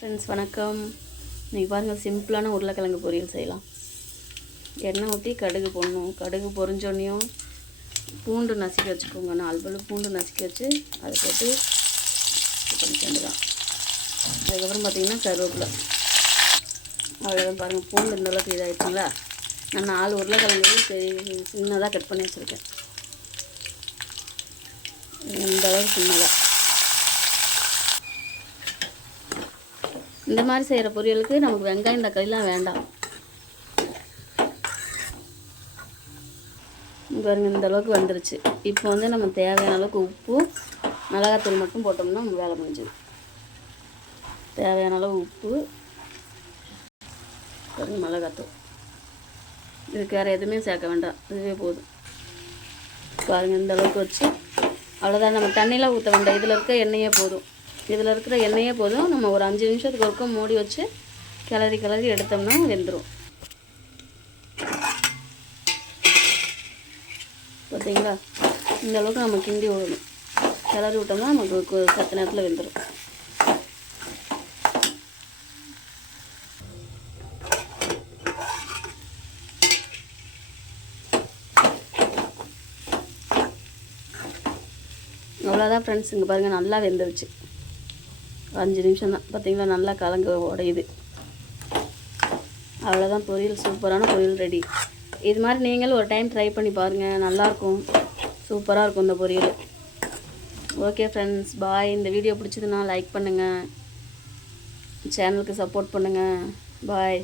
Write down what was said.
Friends வணக்கம். இன்றைக்கி பாருங்கள், சிம்பிளான உருளைக்கிழங்கு பொரியல் செய்யலாம். எண்ணெய் ஊற்றி கடுகு போடணும். கடுகு பொரிஞ்சோன்னையும் பூண்டு நசுக்கி வச்சுக்கோங்க. 4 பல் பூண்டு நசுக்கி வச்சு அதை போட்டு தான். அதுக்கப்புறம் பார்த்திங்கன்னா கருவேப்பிலை. அவ்வளோதான். பாருங்கள், பூண்டு இந்தளவுக்கு இதாகிடுச்சுங்களா. நான் 4 உருளைக்கிழங்கு சின்னதாக கட் பண்ணி வச்சுருக்கேன். இந்த அளவுக்கு சின்னதாக. இந்த மாதிரி செய்கிற பொரியலுக்கு நமக்கு வெங்காயம் தக்காளிலாம் வேண்டாம். பாருங்கள், இந்த அளவுக்கு வந்துருச்சு. இப்போ வந்து நம்ம தேவையான அளவுக்கு உப்பு, மிளகாத்தூள் மட்டும் போட்டோம்னா நம்ம வேலை முடிஞ்சுது. தேவையான அளவு உப்பு, பாருங்கள் மிளகாத்தூள். இதுக்கு வேறு எதுவுமே சேர்க்க வேண்டாம், இதுவே போதும். பாருங்கள், இந்த அளவுக்கு வச்சு அவ்வளோதான். நம்ம தண்ணியில் ஊற்ற வேண்டாம். இதில் இருக்க எண்ணெயே போதும். இதில் இருக்கிற எண்ணெயே போதும். நம்ம ஒரு 5 நிமிஷத்துக்கு ஒருக்க மூடி வச்சு கிளறி எடுத்தோம்னா வெந்துடும். பார்த்தீங்களா, இந்த அளவுக்கு நம்ம கிண்டி விடணும். கிளறி விட்டோம்னா நமக்கு 10 நேரத்தில் வெந்துடும். அவ்வளோதான் ஃப்ரெண்ட்ஸ். இங்கே பாருங்கள், நல்லா வெந்துருச்சு. 5 நிமிஷம் தான். பார்த்திங்களா, நல்லா கலங்க உடையுது. அவ்வளோதான், பொரியல் சூப்பரான பொரியல் ரெடி. இது மாதிரி நீங்களும் ஒரு டைம் ட்ரை பண்ணி பாருங்கள். நல்லாயிருக்கும், சூப்பராக இருக்கும் இந்த பொரியல். ஓகே ஃப்ரெண்ட்ஸ், பாய். இந்த வீடியோ பிடிச்சதுன்னா லைக் பண்ணுங்கள், சேனலுக்கு சப்போர்ட் பண்ணுங்கள். பாய்.